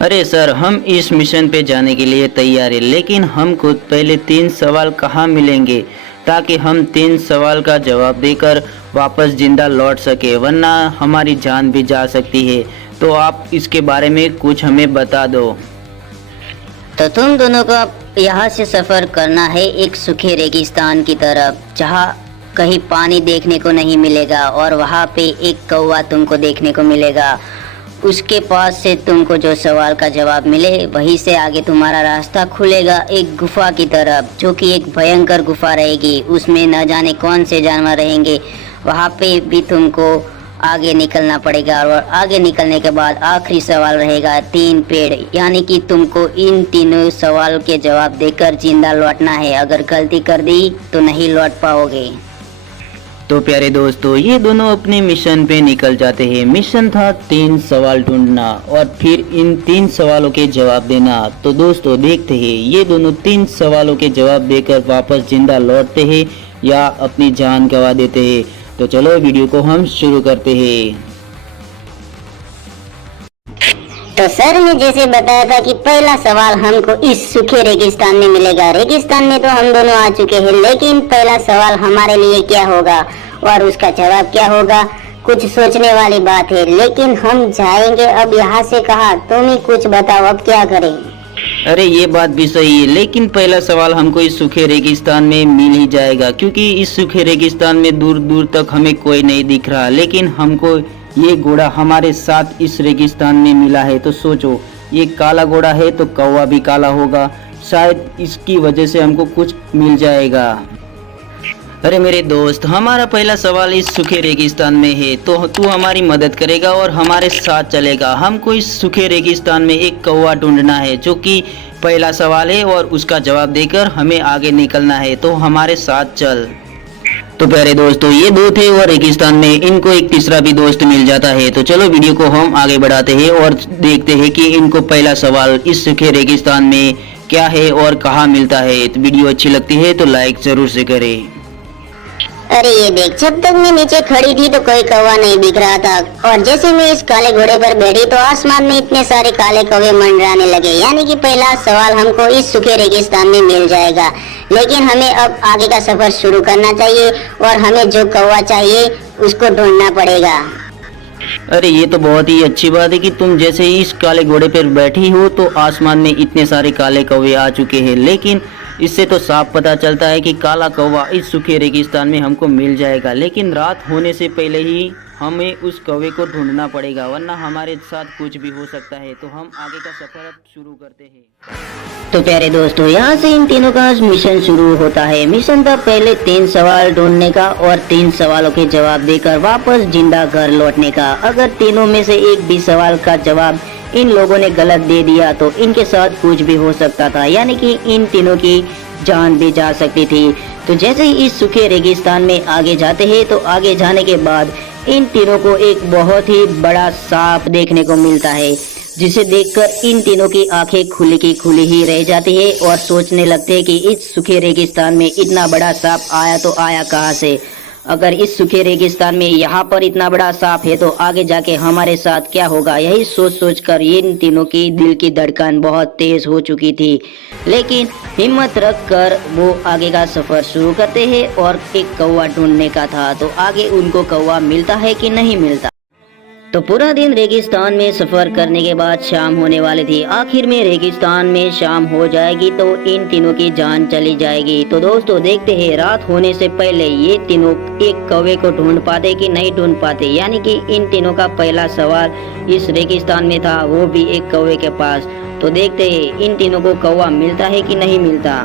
अरे सर, हम इस मिशन पे जाने के लिए तैयार हैं, लेकिन हम खुद पहले 3 सवाल कहाँ मिलेंगे ताकि हम 3 सवाल का जवाब देकर वापस जिंदा लौट सके, वरना हमारी जान भी जा सकती है। तो आप इसके बारे में कुछ हमें बता दो। तो तुम दोनों को यहाँ से सफ़र करना है एक सूखे रेगिस्तान की तरफ, जहाँ कहीं पानी देखने को नहीं मिलेगा और वहाँ पे एक कौवा तुमको देखने को मिलेगा। उसके पास से तुमको जो सवाल का जवाब मिले वहीं से आगे तुम्हारा रास्ता खुलेगा एक गुफा की तरफ, जो कि एक भयंकर गुफा रहेगी। उसमें न जाने कौन से जानवर रहेंगे। वहाँ पे भी तुमको आगे निकलना पड़ेगा और आगे निकलने के बाद आखिरी सवाल रहेगा 3 पेड़, यानी कि तुमको इन तीनों सवाल के जवाब देकर जिंदा लौटना है। अगर गलती कर दी तो नहीं लौट पाओगे। तो प्यारे दोस्तों, ये दोनों अपने मिशन पे निकल जाते हैं। मिशन था 3 सवाल ढूंढना और फिर इन 3 सवालों के जवाब देना। तो दोस्तों देखते हैं ये दोनों 3 सवालों के जवाब देकर वापस जिंदा लौटते हैं या अपनी जान गंवा देते हैं। तो चलो वीडियो को हम शुरू करते हैं। तो सर ने जैसे बताया था कि पहला सवाल हमको इस सूखे रेगिस्तान में मिलेगा। रेगिस्तान में तो हम दोनों आ चुके हैं, लेकिन पहला सवाल हमारे लिए क्या होगा और उसका जवाब क्या होगा, कुछ सोचने वाली बात है। लेकिन हम जाएंगे अब यहाँ से कहाँ, तुम ही कुछ बताओ अब क्या करें। अरे ये बात भी सही है, लेकिन पहला सवाल हमको इस सूखे रेगिस्तान में मिल ही जाएगा, क्योंकि इस सूखे रेगिस्तान में दूर दूर तक हमें कोई नहीं दिख रहा। लेकिन हमको ये घोड़ा हमारे साथ इस रेगिस्तान में मिला है। तो सोचो, ये काला घोड़ा है तो कौवा भी काला होगा, शायद इसकी वजह से हमको कुछ मिल जाएगा। अरे मेरे दोस्त, हमारा पहला सवाल इस सूखे रेगिस्तान में है, तो तू हमारी मदद करेगा और हमारे साथ चलेगा। हमको इस सूखे रेगिस्तान में एक कौवा ढूंढना है, जो कि पहला सवाल है, और उसका जवाब देकर हमें आगे निकलना है। तो हमारे साथ चल। तो प्यारे दोस्तों, ये 2 थे और रेगिस्तान में इनको एक तीसरा भी दोस्त मिल जाता है। तो चलो वीडियो को हम आगे बढ़ाते हैं और देखते हैं कि इनको पहला सवाल इस सूखे रेगिस्तान में क्या है और कहाँ मिलता है। तो वीडियो अच्छी लगती है तो लाइक जरूर से करें। अरे ये देख, जब तक मैं नीचे खड़ी थी तो कोई कौवा नहीं दिख रहा था, और जैसे मैं इस काले घोड़े पर बैठी तो आसमान में इतने सारे काले कौवे मंडराने लगे। यानी कि पहला सवाल हमको इस सूखे रेगिस्तान में मिल जाएगा। लेकिन हमें अब आगे का सफर शुरू करना चाहिए और हमें जो कौवा चाहिए उसको ढूंढना पड़ेगा। अरे ये तो बहुत ही अच्छी बात है कि तुम जैसे ही इस काले घोड़े पर बैठी हो तो आसमान में इतने सारे काले कौवे आ चुके हैं। लेकिन इससे तो साफ पता चलता है कि काला कौवा इस सूखे रेगिस्तान में हमको मिल जाएगा। लेकिन रात होने से पहले ही हमें उस कौवे को ढूंढना पड़ेगा, वरना हमारे साथ कुछ भी हो सकता है। तो हम आगे का सफर अब शुरू करते हैं। तो प्यारे दोस्तों, यहाँ से इन तीनों का मिशन शुरू होता है। मिशन था पहले 3 सवाल ढूंढने का और 3 सवालों के जवाब देकर वापस जिंदा घर लौटने का। अगर तीनों में से एक भी सवाल का जवाब इन लोगों ने गलत दे दिया तो इनके साथ कुछ भी हो सकता था, यानी कि इन तीनों की जान भी जा सकती थी। तो जैसे ही इस सूखे रेगिस्तान में आगे जाते हैं तो आगे जाने के बाद इन तीनों को एक बहुत ही बड़ा सांप देखने को मिलता है, जिसे देखकर इन तीनों की आंखें खुली की खुली ही रह जाती है और सोचने लगते हैं कि इस सूखे रेगिस्तान में इतना बड़ा सांप आया तो आया कहाँ से। अगर इस सूखे रेगिस्तान में यहाँ पर इतना बड़ा सांप है तो आगे जाके हमारे साथ क्या होगा, यही सोच सोच कर इन तीनों की दिल की धड़कन बहुत तेज हो चुकी थी। लेकिन हिम्मत रख कर वो आगे का सफर शुरू करते हैं और एक कौवा ढूंढने का था। तो आगे उनको कौवा मिलता है कि नहीं मिलता। तो पूरा दिन रेगिस्तान में सफर करने के बाद शाम होने वाली थी। आखिर में रेगिस्तान में शाम हो जाएगी तो इन तीनों की जान चली जाएगी। तो दोस्तों देखते हैं रात होने से पहले ये तीनों एक कौवे को ढूंढ पाते कि नहीं ढूंढ पाते। यानी कि इन तीनों का पहला सवाल इस रेगिस्तान में था, वो भी एक कौवे के पास। तो देखते हैं इन तीनों को कौवा मिलता है कि नहीं मिलता।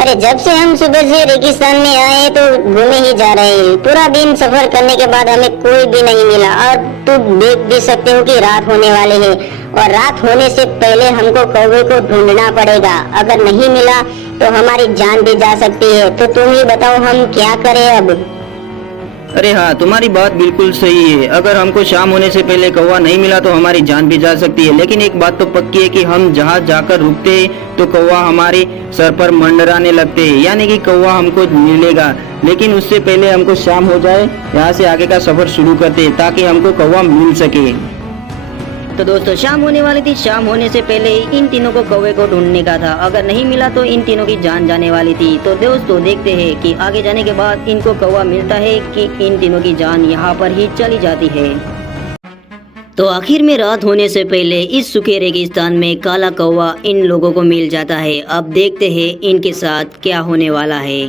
अरे जब से हम सुबह से रेगिस्तान में आए तो घूमे ही जा रहे हैं। पूरा दिन सफर करने के बाद हमें कोई भी नहीं मिला, और तुम देख भी सकते हो कि रात होने वाले है और रात होने से पहले हमको कौवे को ढूंढना पड़ेगा। अगर नहीं मिला तो हमारी जान भी जा सकती है। तो तुम ही बताओ हम क्या करें अब। अरे हाँ, तुम्हारी बात बिल्कुल सही है। अगर हमको शाम होने से पहले कौवा नहीं मिला तो हमारी जान भी जा सकती है। लेकिन एक बात तो पक्की है कि हम जहाँ जाकर रुकते हैं तो कौवा हमारे सर पर मंडराने लगते हैं, यानी कि कौवा हमको मिलेगा। लेकिन उससे पहले हमको शाम हो जाए, यहाँ से आगे का सफर शुरू करते हैं ताकि हमको कौवा मिल सके। तो दोस्तों शाम होने वाली थी। शाम होने से पहले ही इन तीनों को कौवे को ढूंढने का था। अगर नहीं मिला तो इन तीनों की जान जाने वाली थी। तो दोस्तों देखते हैं कि आगे जाने के बाद इनको कौवा मिलता है कि इन तीनों की जान यहाँ पर ही चली जाती है। तो आखिर में रात होने से पहले इस सूखे रेगिस्तान में काला कौवा इन लोगों को मिल जाता है। अब देखते हैं इनके साथ क्या होने वाला है।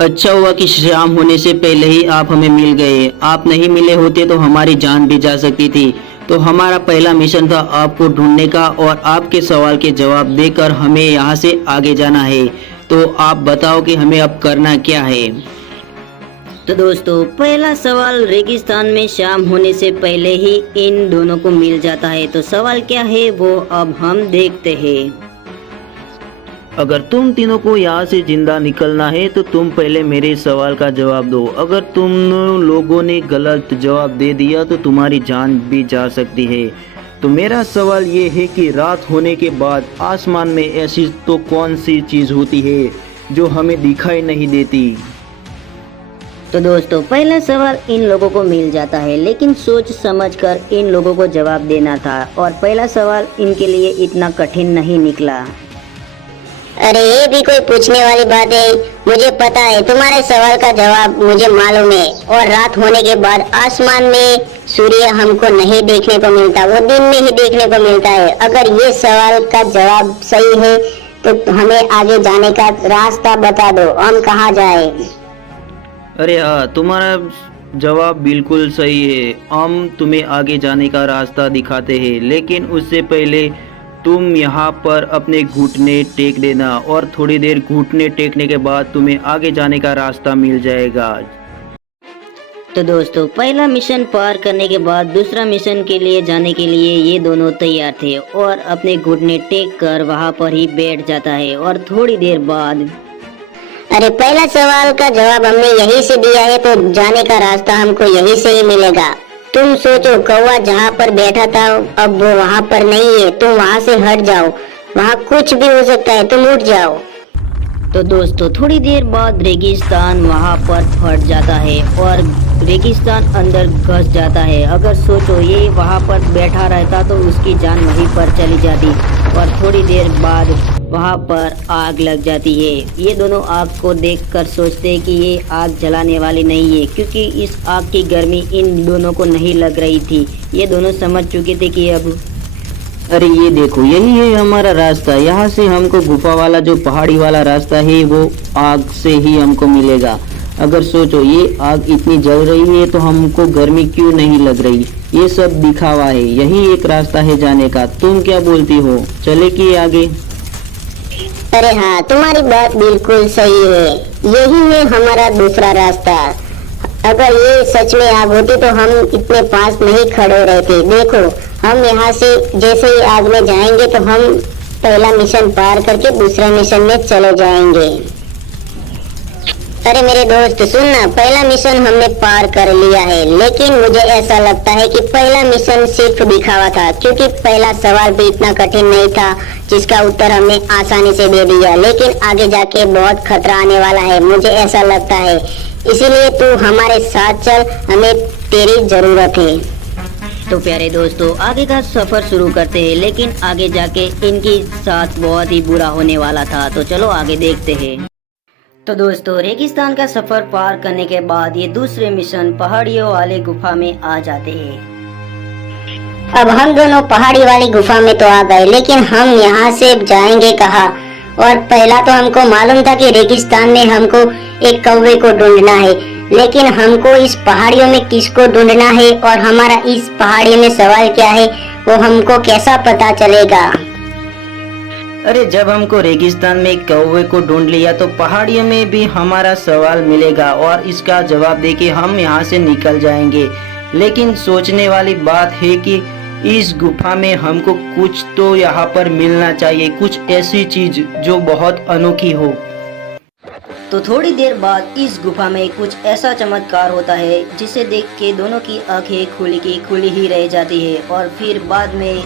अच्छा हुआ कि शाम होने से पहले ही आप हमें मिल गए। आप नहीं मिले होते तो हमारी जान भी जा सकती थी। तो हमारा पहला मिशन था आपको ढूंढने का और आपके सवाल के जवाब देकर हमें यहाँ से आगे जाना है। तो आप बताओ कि हमें अब करना क्या है। तो दोस्तों पहला सवाल, रेगिस्तान में शाम होने से पहले ही इन दोनों को मिल जाता है। तो सवाल क्या है वो अब हम देखते हैं। अगर तुम तीनों को यहाँ से जिंदा निकलना है तो तुम पहले मेरे सवाल का जवाब दो। अगर तुम लोगों ने गलत जवाब दे दिया तो तुम्हारी जान भी जा सकती है। तो मेरा सवाल ये है कि रात होने के बाद आसमान में ऐसी तो कौन सी चीज़ होती है जो हमें दिखाई नहीं देती। तो दोस्तों पहला सवाल इन लोगों को मिल जाता है, लेकिन सोच समझकर इन लोगों को जवाब देना था और पहला सवाल इनके लिए इतना कठिन नहीं निकला। अरे ये भी कोई पूछने वाली बात है। मुझे पता है तुम्हारे सवाल का जवाब मुझे मालूम है। और रात होने के बाद आसमान में सूर्य हमको नहीं देखने को मिलता, वो दिन में ही देखने को मिलता है। अगर ये सवाल का जवाब सही है तो हमें आगे जाने का रास्ता बता दो, हम कहाँ जाए। अरे हाँ, तुम्हारा जवाब बिल्कुल सही है। हम तुम्हें आगे जाने का रास्ता दिखाते हैं, लेकिन उससे पहले तुम यहाँ पर अपने घुटने टेक देना और थोड़ी देर घुटने टेकने के बाद तुम्हें आगे जाने का रास्ता मिल जाएगा। तो दोस्तों पहला मिशन पार करने के बाद दूसरा मिशन के लिए जाने के लिए ये दोनों तैयार थे और अपने घुटने टेक कर वहाँ पर ही बैठ जाता है। और थोड़ी देर बाद, अरे पहला सवाल का जवाब हमने यहीं से दिया है तो जाने का रास्ता हमको यहीं से ही मिलेगा। तुम सोचो, कौवा जहाँ पर बैठा था अब वो वहाँ पर नहीं है। तुम वहाँ से हट जाओ, वहाँ कुछ भी हो सकता है, तुम उठ जाओ। तो दोस्तों थोड़ी देर बाद रेगिस्तान वहाँ पर फट जाता है और रेगिस्तान अंदर घुस जाता है। अगर सोचो ये वहाँ पर बैठा रहता तो उसकी जान वहीं पर चली जाती। और थोड़ी देर बाद वहाँ पर आग लग जाती है। ये दोनों आग को देखकर सोचते हैं कि ये आग जलाने वाली नहीं है, क्योंकि इस आग की गर्मी इन दोनों को नहीं लग रही थी। ये दोनों समझ चुके थे कि अब, अरे ये देखो, यही है हमारा रास्ता। यहाँ से हमको गुफा वाला जो पहाड़ी वाला रास्ता है वो आग से ही हमको मिलेगा। अगर सोचो ये आग इतनी जल रही है तो हमको गर्मी क्यों नहीं लग रही। ये सब दिखावा है, यही एक रास्ता है जाने का। तुम क्या बोलती हो, चले कि आगे? अरे हाँ, तुम्हारी बात बिल्कुल सही है। यही है हमारा दूसरा रास्ता। अगर ये सच में आग होती तो हम इतने पास नहीं खड़े रहते। देखो, हम यहाँ से जैसे ही आग में जाएंगे तो हम पहला मिशन पार करके दूसरा मिशन में चले जाएंगे। अरे मेरे दोस्त सुनना, पहला मिशन हमने पार कर लिया है, लेकिन मुझे ऐसा लगता है कि पहला मिशन सिर्फ दिखावा था, क्योंकि पहला सवाल भी इतना कठिन नहीं था जिसका उत्तर हमने आसानी से दे दिया। लेकिन आगे जाके बहुत खतरा आने वाला है, मुझे ऐसा लगता है। इसीलिए तू हमारे साथ चल, हमें तेरी जरूरत है। तो प्यारे दोस्तों आगे का सफर शुरू करते हैं, लेकिन आगे जाके इनके साथ बहुत ही बुरा होने वाला था। तो चलो आगे देखते हैं। तो दोस्तों रेगिस्तान का सफर पार करने के बाद ये दूसरे मिशन पहाड़ियों वाले गुफा में आ जाते हैं। अब हम दोनों पहाड़ी वाली गुफा में तो आ गए, लेकिन हम यहाँ से जाएंगे कहाँ? और पहला तो हमको मालूम था कि रेगिस्तान में हमको एक कौवे को ढूंढना है, लेकिन हमको इस पहाड़ियों में किसको ढूंढना है और हमारा इस पहाड़ी में सवाल क्या है वो हमको कैसा पता चलेगा? अरे जब हमको रेगिस्तान में कौवे को ढूंढ लिया तो पहाड़ियों में भी हमारा सवाल मिलेगा और इसका जवाब देके हम यहाँ से निकल जाएंगे। लेकिन सोचने वाली बात है कि इस गुफा में हमको कुछ तो यहाँ पर मिलना चाहिए, कुछ ऐसी चीज जो बहुत अनोखी हो। तो थोड़ी देर बाद इस गुफा में कुछ ऐसा चमत्कार होता है जिसे देख के दोनों की आंखें खुली की खुली ही रह जाती है। और फिर बाद में,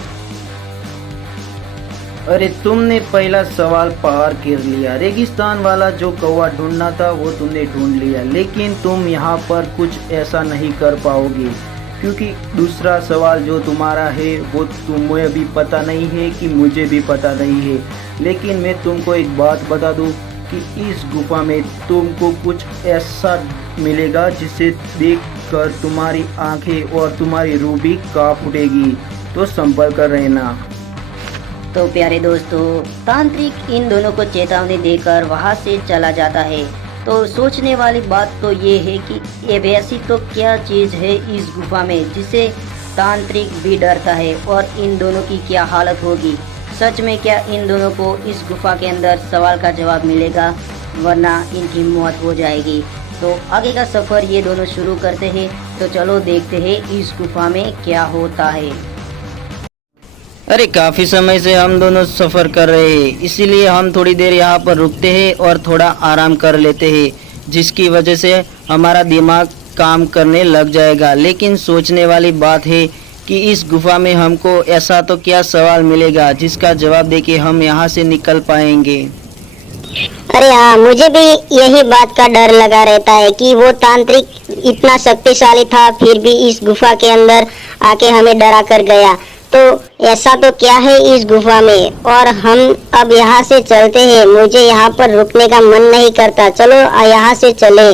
अरे तुमने पहला सवाल पार कर लिया, रेगिस्तान वाला जो कौवा ढूंढना था वो तुमने ढूंढ लिया, लेकिन तुम यहाँ पर कुछ ऐसा नहीं कर पाओगे क्योंकि दूसरा सवाल जो तुम्हारा है वो तुम्हें भी पता नहीं है कि मुझे भी पता नहीं है। लेकिन मैं तुमको एक बात बता दूं कि इस गुफा में तुमको कुछ ऐसा मिलेगा जिसे देखकर तुम्हारी आंखें और तुम्हारी रूह भी कांप उठेगी। तो संभल कर रहना। तो प्यारे दोस्तों, तांत्रिक इन दोनों को चेतावनी देकर वहां से चला जाता है। तो सोचने वाली बात तो ये है कि ये वैसी तो क्या चीज़ है इस गुफा में जिसे तांत्रिक भी डरता है, और इन दोनों की क्या हालत होगी। सच में क्या इन दोनों को इस गुफा के अंदर सवाल का जवाब मिलेगा, वरना इनकी मौत हो जाएगी। तो आगे का सफ़र ये दोनों शुरू करते हैं। तो चलो देखते हैं इस गुफा में क्या होता है। अरे काफ़ी समय से हम दोनों सफ़र कर रहे हैं, इसीलिए हम थोड़ी देर यहाँ पर रुकते हैं और थोड़ा आराम कर लेते हैं, जिसकी वजह से हमारा दिमाग काम करने लग जाएगा। लेकिन सोचने वाली बात है कि इस गुफा में हमको ऐसा तो क्या सवाल मिलेगा जिसका जवाब देके हम यहाँ से निकल पाएंगे। अरे हाँ, मुझे भी यही बात का डर लगा रहता है कि वो तांत्रिक इतना शक्तिशाली था, फिर भी इस गुफा के अंदर आके हमें डरा कर गया। तो ऐसा तो क्या है इस गुफा में, और हम अब यहाँ से चलते हैं। मुझे यहाँ पर रुकने का मन नहीं करता, चलो यहाँ से चले।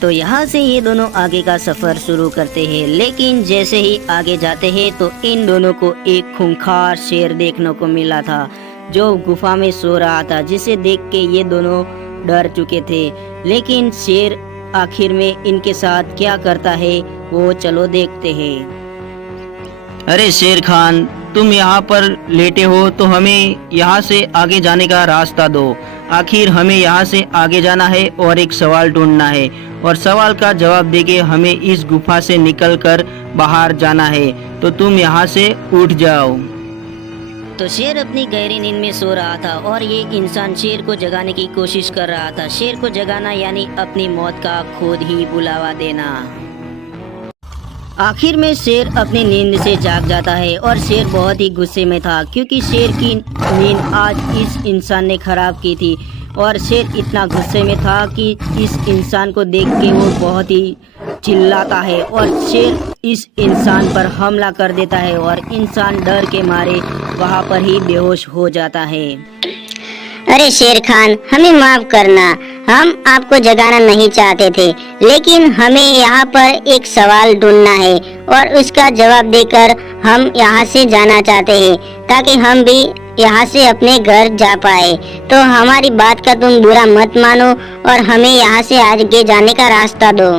तो यहाँ से ये दोनों आगे का सफ़र शुरू करते हैं। लेकिन जैसे ही आगे जाते हैं तो इन दोनों को एक खूंखार शेर देखने को मिला था जो गुफा में सो रहा था, जिसे देख के ये दोनों डर चुके थे। लेकिन शेर आखिर में इनके साथ क्या करता है वो चलो देखते हैं। अरे शेर खान, तुम यहाँ पर लेटे हो तो हमें यहाँ से आगे जाने का रास्ता दो। आखिर हमें यहाँ से आगे जाना है और एक सवाल ढूंढना है, और सवाल का जवाब देके हमें इस गुफा से निकलकर बाहर जाना है। तो तुम यहाँ से उठ जाओ। तो शेर अपनी गहरी नींद में सो रहा था और ये इंसान शेर को जगाने की कोशिश कर रहा था। शेर को जगाना यानी अपनी मौत का खुद ही बुलावा देना। आखिर में शेर अपनी नींद से जाग जाता है और शेर बहुत ही गुस्से में था, क्योंकि शेर की नींद आज इस इंसान ने खराब की थी। और शेर इतना गुस्से में था कि इस इंसान को देख के वो बहुत ही चिल्लाता है और शेर इस इंसान पर हमला कर देता है और इंसान डर के मारे वहाँ पर ही बेहोश हो जाता है। अरे शेर खान, हमें माफ करना, हम आपको जगाना नहीं चाहते थे, लेकिन हमें यहाँ पर एक सवाल ढूंढना है और उसका जवाब देकर हम यहाँ से जाना चाहते हैं, ताकि हम भी यहाँ से अपने घर जा पाए। तो हमारी बात का तुम बुरा मत मानो और हमें यहाँ से आगे जाने का रास्ता दो।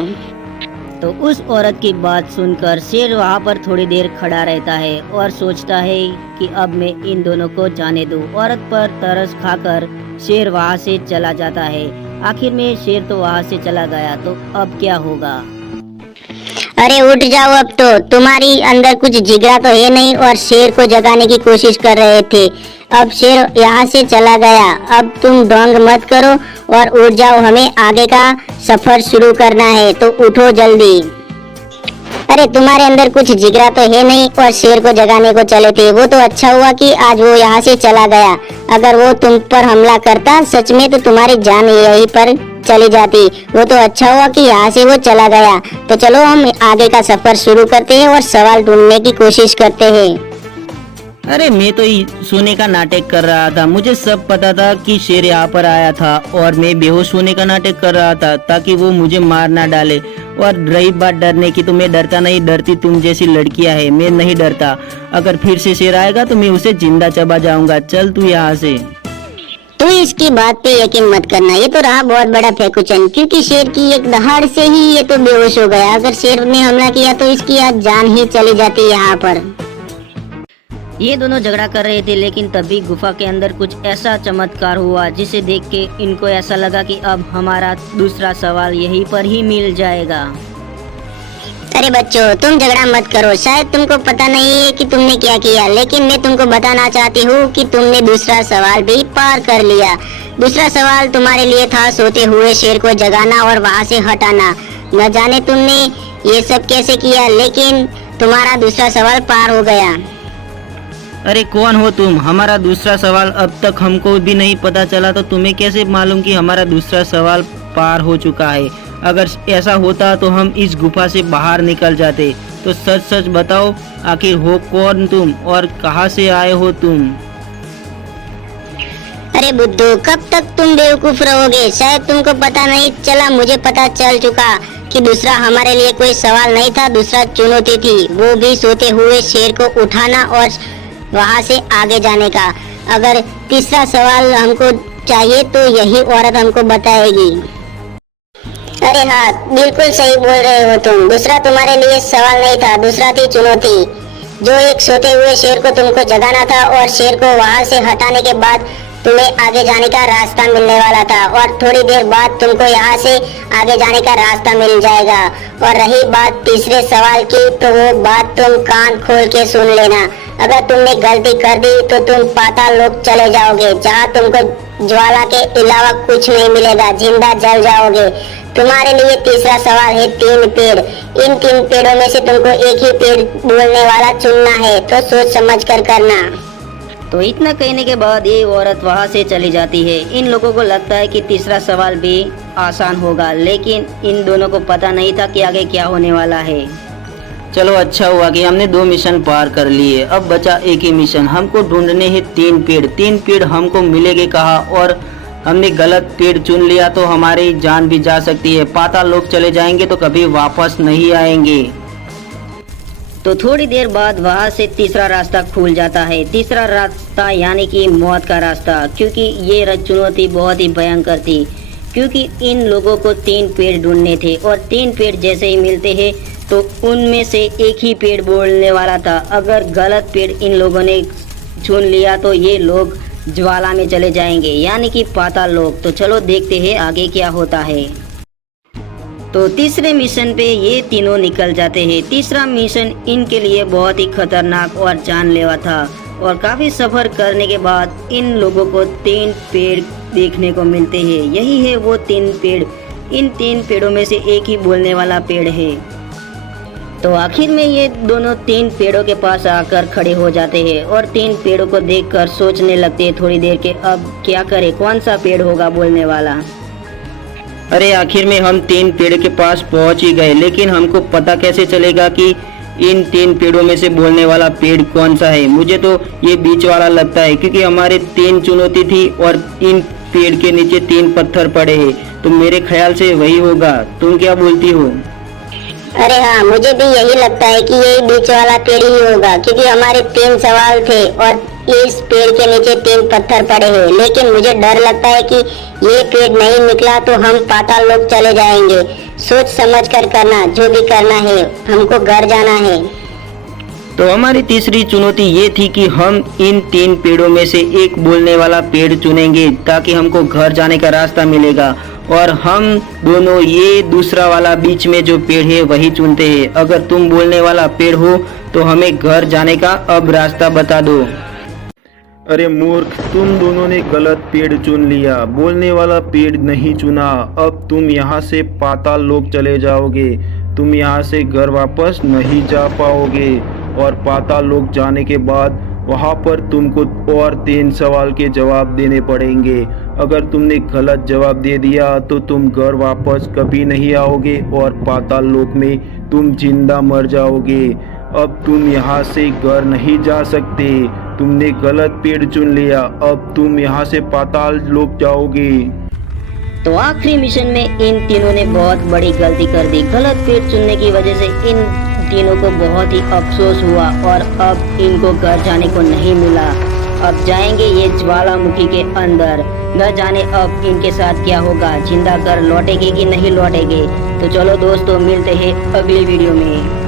तो उस औरत की बात सुनकर शेर वहाँ पर थोड़ी देर खड़ा रहता है और सोचता है कि अब मैं इन दोनों को जाने दूं। औरत पर तरस खाकर शेर वहाँ से चला जाता है। आखिर में शेर तो वहाँ से चला गया, तो अब क्या होगा। अरे उठ जाओ, अब तो तुम्हारी अंदर कुछ जिगरा तो है नहीं और शेर को जगाने की कोशिश कर रहे थे। अब शेर यहाँ से चला गया, अब तुम ढोंग मत करो और उठ जाओ, हमें आगे का सफर शुरू करना है, तो उठो जल्दी। अरे तुम्हारे अंदर कुछ जिगरा तो है नहीं और शेर को जगाने को चले थे। वो तो अच्छा हुआ कि आज वो यहाँ से चला गया, अगर वो तुम पर हमला करता सच में तो तुम्हारी जान यहीं पर चली जाती। वो तो अच्छा हुआ कि यहाँ से वो चला गया। तो चलो हम आगे का सफर शुरू करते हैं और सवाल ढूंढने की कोशिश करते हैं। अरे मैं तो सोने का नाटक कर रहा था, मुझे सब पता था कि शेर यहाँ पर आया था और मैं बेहोश होने का नाटक कर रहा था ताकि वो मुझे मार ना डाले। और रही बात डरने की, तो मैं डरता नहीं, डरती तुम जैसी लड़कियां है, मैं नहीं डरता। अगर फिर से शेर आएगा तो मैं उसे जिंदा चबा जाऊंगा। चल तू यहाँ से। तू इसकी बात पे यकीन मत करना, ये तो रहा बहुत बड़ा फेकुचन, क्योंकि शेर की एक दहाड़ से ही ये तो बेहोश हो गया। अगर शेर ने हमला किया तो इसकी आज जान ही चली जाती यहाँ पर। ये दोनों झगड़ा कर रहे थे, लेकिन तभी गुफा के अंदर कुछ ऐसा चमत्कार हुआ जिसे देख के इनको ऐसा लगा कि अब हमारा दूसरा सवाल यहीं पर ही मिल जाएगा। अरे बच्चों, तुम झगड़ा मत करो, शायद तुमको पता नहीं है कि तुमने क्या किया, लेकिन मैं तुमको बताना चाहती हूँ कि तुमने दूसरा सवाल भी पार कर लिया। दूसरा सवाल तुम्हारे लिए था सोते हुए शेर को जगाना और वहाँ से हटाना। न जाने तुमने ये सब कैसे किया, लेकिन तुम्हारा दूसरा सवाल पार हो गया। अरे कौन हो तुम? हमारा दूसरा सवाल अब तक हमको भी नहीं पता चला, तो तुम्हें कैसे मालूम कि हमारा दूसरा सवाल पार हो चुका है? अगर ऐसा होता तो हम इस गुफा से बाहर निकल जाते। तो सच सच बताओ, आखिर हो कौन तुम और कहां से आए हो तुम? अरे बुद्धू, कब तक तुम बेवकूफ रहोगे? शायद तुमको पता नहीं चला, मुझे पता चल चुका कि दूसरा हमारे लिए कोई सवाल नहीं था, दूसरा चुनौती थी, वो भी सोते हुए शेर को उठाना और वहां से आगे जाने का। अगर तीसरा सवाल हमको चाहिए तो यही औरत हमको बताएगी। अरे हाँ, बिल्कुल सही बोल रहे हो तुम। दूसरा तुम्हारे लिए सवाल नहीं था, दूसरा थी चुनौती। जो एक सोते हुए शेर को तुमको जगाना था और शेर को वहां से हटाने के बाद तुम्हें आगे जाने का रास्ता मिलने वाला था, और थोड़ी देर बाद तुमको यहाँ से आगे जाने का रास्ता मिल जाएगा। और रही बात तीसरे सवाल की, तो वो बात तुम कान खोल के सुन लेना। अगर तुमने गलती कर दी तो तुम पाताल लोक चले जाओगे, जहाँ तुमको ज्वाला के अलावा कुछ नहीं मिलेगा, जिंदा जल जाओगे। तुम्हारे लिए तीसरा सवाल है 3 पेड़। इन 3 पेड़ों में से तुमको एक ही पेड़ बोलने वाला चुनना है, तो सोच समझ कर करना। तो इतना कहने के बाद ये औरत वहाँ से चली जाती है। इन लोगों को लगता है कि तीसरा सवाल भी आसान होगा, लेकिन इन दोनों को पता नहीं था कि आगे क्या होने वाला है। चलो अच्छा हुआ कि हमने 2 मिशन पार कर लिए। अब बचा एक ही मिशन। हमको ढूंढने हैं 3 पेड़। 3 पेड़ हमको मिलेंगे कहाँ? और हमने गलत पेड़ चुन लिया तो हमारी जान भी जा सकती है। पाताल लोक चले जाएंगे तो कभी वापस नहीं आएंगे। तो थोड़ी देर बाद वहाँ से तीसरा रास्ता खुल जाता है। तीसरा रास्ता यानी कि मौत का रास्ता, क्योंकि ये चुनौती बहुत ही भयंकर थी, क्योंकि इन लोगों को 3 पेड़ ढूंढने थे और 3 पेड़ जैसे ही मिलते हैं तो उनमें से एक ही पेड़ बोलने वाला था। अगर गलत पेड़ इन लोगों ने चुन लिया तो ये लोग ज्वाला में चले जाएंगे, यानी कि पाताल लोक। तो चलो देखते हैं आगे क्या होता है। तो तीसरे मिशन पे ये तीनों निकल जाते हैं। तीसरा मिशन इनके लिए बहुत ही खतरनाक और जानलेवा था, और काफ़ी सफ़र करने के बाद इन लोगों को 3 पेड़ देखने को मिलते हैं। यही है वो 3 पेड़। इन 3 पेड़ों में से एक ही बोलने वाला पेड़ है। तो आखिर में ये दोनों 3 पेड़ों के पास आकर खड़े हो जाते हैं और 3 पेड़ों को देखकर सोचने लगते हैं थोड़ी देर के, अब क्या करें, कौन सा पेड़ होगा बोलने वाला। अरे आखिर में हम 3 पेड़ के पास पहुंच ही गए, लेकिन हमको पता कैसे चलेगा कि इन 3 पेड़ों में से बोलने वाला पेड़ कौन सा है? मुझे तो ये बीच वाला लगता है, क्योंकि हमारे 3 चुनौती थी और इन पेड़ के नीचे 3 पत्थर पड़े हैं, तो मेरे ख्याल से वही होगा। तुम क्या बोलती हो? अरे हाँ, मुझे भी यही लगता है कि यही बीच वाला पेड़ ही होगा, क्योंकि हमारे 3 सवाल थे और इस पेड़ के नीचे 3 पत्थर पड़े हैं। लेकिन मुझे डर लगता है कि ये पेड़ नहीं निकला तो हम पाताल लोक चले जाएंगे। सोच समझ कर करना, जो भी करना है, हमको घर जाना है। तो हमारी तीसरी चुनौती ये थी कि हम इन 3 पेड़ों में से एक बोलने वाला पेड़ चुनेंगे, ताकि हमको घर जाने का रास्ता मिलेगा। और हम दोनों ये दूसरा वाला बीच में जो पेड़ है वही चुनते हैं। अगर तुम बोलने वाला पेड़ हो तो हमें घर जाने का अब रास्ता बता दो। अरे मूर्ख, तुम दोनों ने गलत पेड़ चुन लिया, बोलने वाला पेड़ नहीं चुना। अब तुम यहाँ से पाताल लोक चले जाओगे। तुम यहाँ से घर वापस नहीं जा पाओगे, और पाताल लोक जाने के बाद वहाँ पर तुमको और 3 सवाल के जवाब देने पड़ेंगे। अगर तुमने गलत जवाब दे दिया तो तुम घर वापस कभी नहीं आओगे और पाताल लोक में तुम जिंदा मर जाओगे। अब तुम यहाँ से घर नहीं जा सकते, तुमने गलत पेड़ चुन लिया। अब तुम यहाँ से पाताल लोक जाओगे। तो आखिरी मिशन में इन तीनों ने बहुत बड़ी गलती कर दी। गलत पेड़ चुनने की वजह से इन तीनों को बहुत ही अफसोस हुआ और अब इनको घर जाने को नहीं मिला। अब जाएंगे ये ज्वालामुखी के अंदर, न जाने अब इनके साथ क्या होगा, जिंदा घर लौटेंगे कि नहीं लौटेंगे। तो चलो दोस्तों, मिलते हैं अगली वीडियो में।